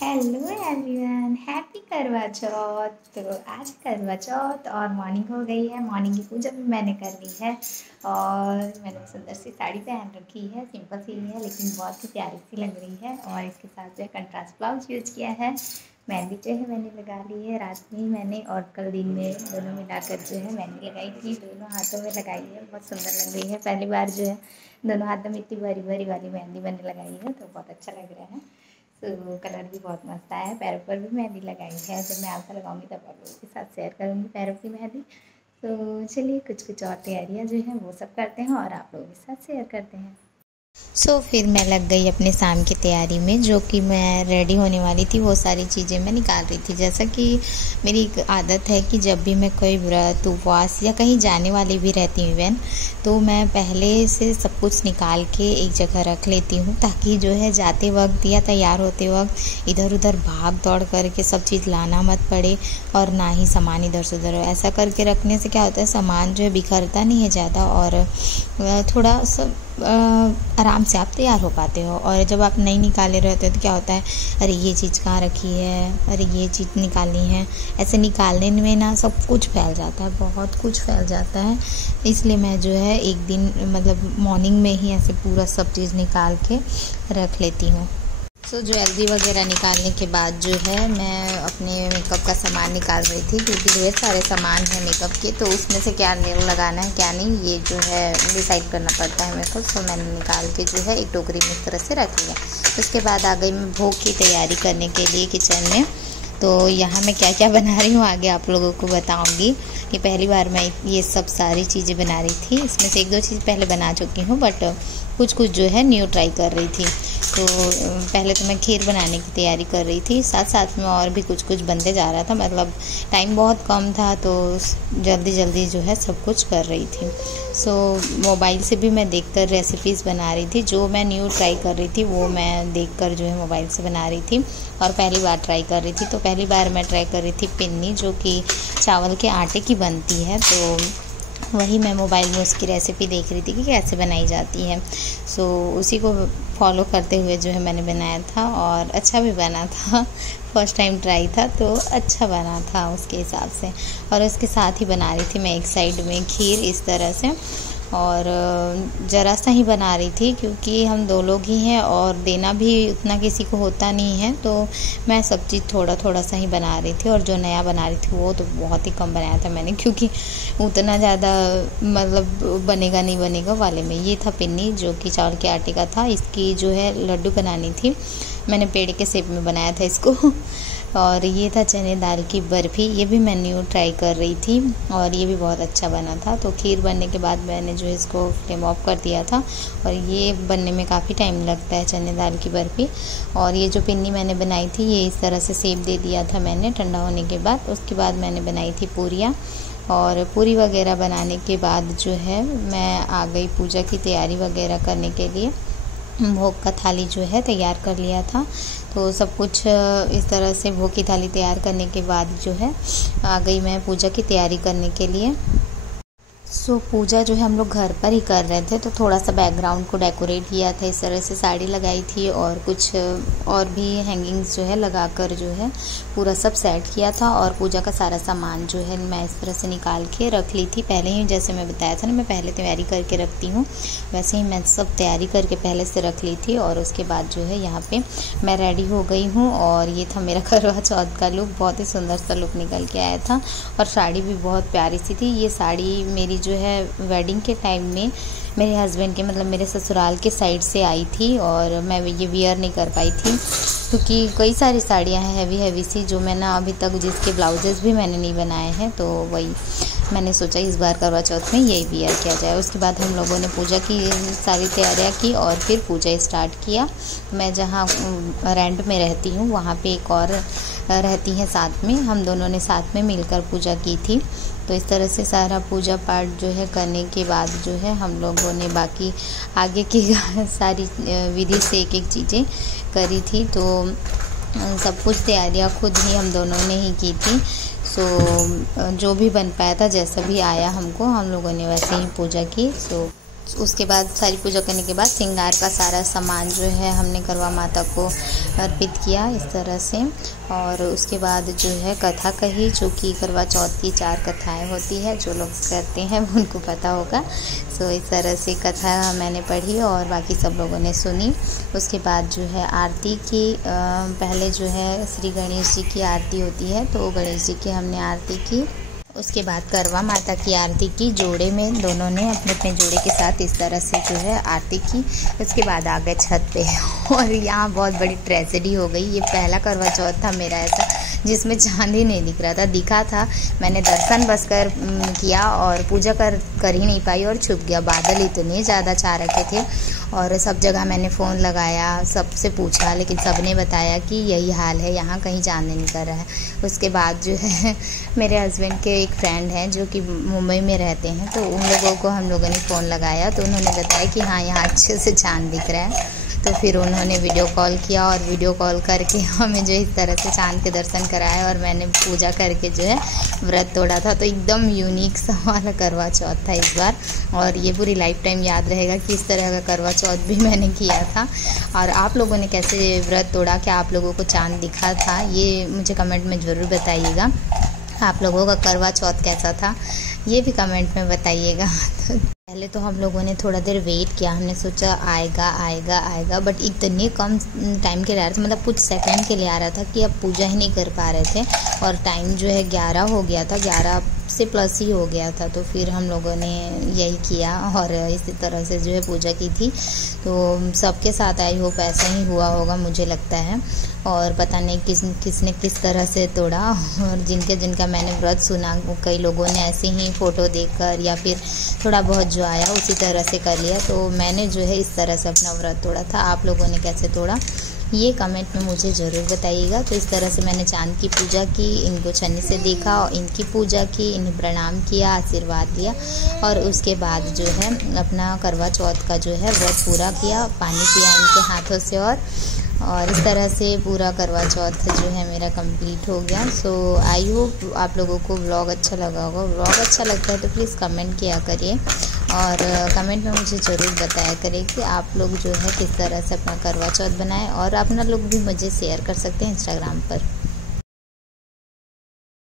Hello everyone, happy करवा चौथ। तो आज करवा चौथ और मॉर्निंग हो गई है। मॉर्निंग की पूजा भी मैंने कर ली है और मैंने सुंदर सी साड़ी पहन रखी है। सिंपल सी है लेकिन बहुत ही प्यारी सी लग रही है। और इसके साथ जो है कंट्रास्ट ब्लाउज यूज किया है। मेहंदी जो है मैंने लगा ली है रात में ही मैंने, और कल दिन में दोनों मिलाकर जो है मेहंदी लगाई थी। दोनों हाथों में लगाई है, बहुत सुंदर लग रही है। पहली बार जो है दोनों हाथों में इतनी भरी भरी वाली मेहंदी मैंने लगाई है, तो बहुत अच्छा लग रहा है। तो कलर भी बहुत मस्त आया है। पैरों पर भी मेहंदी लगाई है। जब मैं आपका लगाऊंगी तब आप लोगों के साथ शेयर करूंगी पैरों की मेहंदी। तो चलिए कुछ कुछ और तैयारियां जो हैं वो सब करते हैं और आप लोगों के साथ शेयर करते हैं। फिर मैं लग गई अपने शाम की तैयारी में। जो कि मैं रेडी होने वाली थी वो सारी चीज़ें मैं निकाल रही थी। जैसा कि मेरी एक आदत है कि जब भी मैं कोई व्रत उपवास या कहीं जाने वाली भी रहती हूँ इवन, तो मैं पहले से सब कुछ निकाल के एक जगह रख लेती हूँ, ताकि जो है जाते वक्त या तैयार होते वक्त इधर उधर भाग दौड़ करके सब चीज़ लाना मत पड़े और ना ही सामान इधर से उधर। ऐसा करके रखने से क्या होता है, सामान जो है बिखरता नहीं है ज़्यादा और थोड़ा सा आराम से आप तैयार हो पाते हो। और जब आप नहीं निकाले रहते हो तो क्या होता है, अरे ये चीज़ कहाँ रखी है, अरे ये चीज़ निकालनी है। ऐसे निकालने में ना सब कुछ फैल जाता है, बहुत कुछ फैल जाता है। इसलिए मैं जो है एक दिन मतलब मॉर्निंग में ही ऐसे पूरा सब चीज़ निकाल के रख लेती हूँ। ज्वेलरी वगैरह निकालने के बाद जो है मैं अपने मेकअप का सामान निकाल रही थी, क्योंकि ढेर सारे सामान हैं मेकअप के, तो उसमें से क्या लगाना है क्या नहीं ये जो है डिसाइड करना पड़ता है मेरे को। तो मैंने निकाल के जो है एक टोकरी में इस तरह से रख लिया। उसके बाद आ गई मैं भोग की तैयारी करने के लिए किचन में। तो यहाँ मैं क्या क्या बना रही हूँ आगे आप लोगों को बताऊँगी। कि पहली बार मैं ये सब सारी चीज़ें बना रही थी। इसमें से एक दो चीज़ पहले बना चुकी हूँ, बट कुछ कुछ जो है न्यू ट्राई कर रही थी। तो पहले तो मैं खीर बनाने की तैयारी कर रही थी, साथ साथ में और भी कुछ कुछ बनते जा रहा था। मतलब टाइम बहुत कम था तो जल्दी जल्दी जो है सब कुछ कर रही थी। मोबाइल से भी मैं देखकर रेसिपीज़ बना रही थी। जो मैं न्यू ट्राई कर रही थी वो मैं देखकर जो है मोबाइल से बना रही थी और पहली बार ट्राई कर रही थी। तो पहली बार मैं ट्राई कर रही थी पिन्नी, जो कि चावल के आटे की बनती है। तो वही मैं मोबाइल में उसकी रेसिपी देख रही थी कि कैसे बनाई जाती है। उसी को फॉलो करते हुए जो है मैंने बनाया था और अच्छा भी बना था। फर्स्ट टाइम ट्राई था तो अच्छा बना था उसके हिसाब से। और उसके साथ ही बना रही थी मैं एक साइड में खीर इस तरह से, और ज़रा सा ही बना रही थी क्योंकि हम दो लोग ही हैं और देना भी उतना किसी को होता नहीं है। तो मैं सब चीज़ थोड़ा थोड़ा सा ही बना रही थी। और जो नया बना रही थी वो तो बहुत ही कम बनाया था मैंने, क्योंकि उतना ज़्यादा मतलब बनेगा नहीं बनेगा वाले में। ये था पिन्नी जो कि चावल के आटे का था। इसकी जो है लड्डू बनानी थी, मैंने पेड़ के शेप में बनाया था इसको। और ये था चने दाल की बर्फ़ी, ये भी मैं न्यू ट्राई कर रही थी और ये भी बहुत अच्छा बना था। तो खीर बनने के बाद मैंने जो इसको फ्लेम ऑफ कर दिया था। और ये बनने में काफ़ी टाइम लगता है चने दाल की बर्फ़ी। और ये जो पिन्नी मैंने बनाई थी ये इस तरह से शेप दे दिया था मैंने ठंडा होने के बाद। उसके बाद मैंने बनाई थी पूरियाँ, और पूरी वगैरह बनाने के बाद जो है मैं आ गई पूजा की तैयारी वगैरह करने के लिए। भोग का थाली जो है तैयार कर लिया था। तो सब कुछ इस तरह से भोग की थाली तैयार करने के बाद जो है आ गई मैं पूजा की तैयारी करने के लिए। पूजा जो है हम लोग घर पर ही कर रहे थे, तो थोड़ा सा बैकग्राउंड को डेकोरेट किया था। इस तरह से साड़ी लगाई थी और कुछ और भी हैंगिंग्स जो है लगाकर जो है पूरा सब सेट किया था। और पूजा का सारा सामान जो है मैं इस तरह से निकाल के रख ली थी पहले ही। जैसे मैं बताया था ना, मैं पहले तैयारी करके रखती हूँ, वैसे ही मैं सब तैयारी करके पहले से रख ली थी। और उसके बाद जो है यहाँ पर मैं रेडी हो गई हूँ। और ये था मेरा करवा चौथ का लुक, बहुत ही सुंदर सा लुक निकल के आया था। और साड़ी भी बहुत प्यारी सी थी। ये साड़ी मेरी जो है वेडिंग के टाइम में मेरे हस्बैंड के मतलब मेरे ससुराल के साइड से आई थी और मैं ये वियर नहीं कर पाई थी, क्योंकि कई सारी साड़ियाँ हैं हैवी सी जो मैं ना अभी तक जिसके ब्लाउजेस भी मैंने नहीं बनाए हैं। तो वही मैंने सोचा इस बार करवा चौथ में यही वियर किया जाए। उसके बाद हम लोगों ने पूजा की सारी तैयारियाँ की और फिर पूजा स्टार्ट किया। मैं जहाँ रेंट में रहती हूँ वहाँ पे एक और रहती हैं साथ में, हम दोनों ने साथ में मिलकर पूजा की थी। तो इस तरह से सारा पूजा पाठ जो है करने के बाद जो है हम लोगों ने बाकी आगे की सारी विधि से एक एक चीज़ें करी थी। तो सब कुछ तैयारियां खुद ही हम दोनों ने ही की थी। जो भी बन पाया था, जैसा भी आया हमको, हम लोगों ने वैसे ही पूजा की। उसके बाद सारी पूजा करने के बाद श्रृंगार का सारा सामान जो है हमने करवा माता को अर्पित किया इस तरह से। और उसके बाद जो है कथा कही, जो कि करवा चौथ की 4 कथाएं होती है, जो लोग करते हैं उनको पता होगा। सो इस तरह से कथा मैंने पढ़ी और बाकी सब लोगों ने सुनी। उसके बाद जो है आरती की, पहले जो है श्री गणेश जी की आरती होती है, तो गणेश जी की हमने आरती की। उसके बाद करवा माता की आरती की, जोड़े में दोनों ने अपने अपने जोड़े के साथ इस तरह से जो है आरती की। उसके बाद आ गए छत पे और यहाँ बहुत बड़ी ट्रेजेडी हो गई। ये पहला करवा चौथ था मेरा ऐसा जिसमें चांद ही नहीं दिख रहा था। दिखा था, मैंने दर्शन बस किया और पूजा कर ही नहीं पाई और छुप गया। बादल इतने ज़्यादा छा रखे थे और सब जगह मैंने फ़ोन लगाया, सबसे पूछा, लेकिन सबने बताया कि यही हाल है, यहाँ कहीं चांद नहीं निकल रहा है। उसके बाद जो है मेरे हस्बैंड के एक फ्रेंड हैं जो कि मुंबई में रहते हैं, तो उन लोगों को हम लोगों ने फ़ोन लगाया तो उन्होंने बताया कि हाँ यहाँ अच्छे से चांद दिख रहा है। तो फिर उन्होंने वीडियो कॉल किया और वीडियो कॉल करके हमें जो इस तरह से चांद के दर्शन कराए और मैंने पूजा करके जो है व्रत तोड़ा था। तो एकदम यूनिक सा वाला करवा चौथ था इस बार और ये पूरी लाइफ टाइम याद रहेगा कि इस तरह का करवा चौथ भी मैंने किया था। और आप लोगों ने कैसे व्रत तोड़ा, क्या आप लोगों को चांद दिखा था, ये मुझे कमेंट में ज़रूर बताइएगा। आप लोगों का करवा चौथ कैसा था ये भी कमेंट में बताइएगा। पहले तो हम लोगों ने थोड़ा देर वेट किया, हमने सोचा आएगा आएगा आएगा, बट इतने कम टाइम के लिए आ रहा था, मतलब कुछ सेकंड के लिए आ रहा था कि अब पूजा ही नहीं कर पा रहे थे। और टाइम जो है 11 हो गया था, 11 से प्लस ही हो गया था। तो फिर हम लोगों ने यही किया और इसी तरह से जो है पूजा की थी। तो सबके साथ आई होप ऐसा ही हुआ होगा मुझे लगता है। और पता नहीं किसने किस तरह से तोड़ा, और जिनका मैंने व्रत सुना कई लोगों ने ऐसे ही फ़ोटो देखकर या फिर थोड़ा बहुत जो आया उसी तरह से कर लिया। तो मैंने जो है इस तरह से अपना व्रत तोड़ा था। आप लोगों ने कैसे तोड़ा ये कमेंट में मुझे ज़रूर बताइएगा। तो इस तरह से मैंने चांद की पूजा की, इनको छन्नी से देखा और इनकी पूजा की, इन्हें प्रणाम किया, आशीर्वाद लिया और उसके बाद जो है अपना करवा चौथ का जो है व्रत पूरा किया, पानी पिया इनके हाथों से और इस तरह से पूरा करवा चौथ जो है मेरा कंप्लीट हो गया। सो आई होप आप लोगों को व्लॉग अच्छा लगा होगा। व्लॉग अच्छा लगता है तो प्लीज़ कमेंट किया करिए और कमेंट में मुझे ज़रूर बताया करें कि आप लोग जो है किस तरह से अपना करवा चौथ बनाएं और अपना लुक भी मुझे शेयर कर सकते हैं इंस्टाग्राम पर।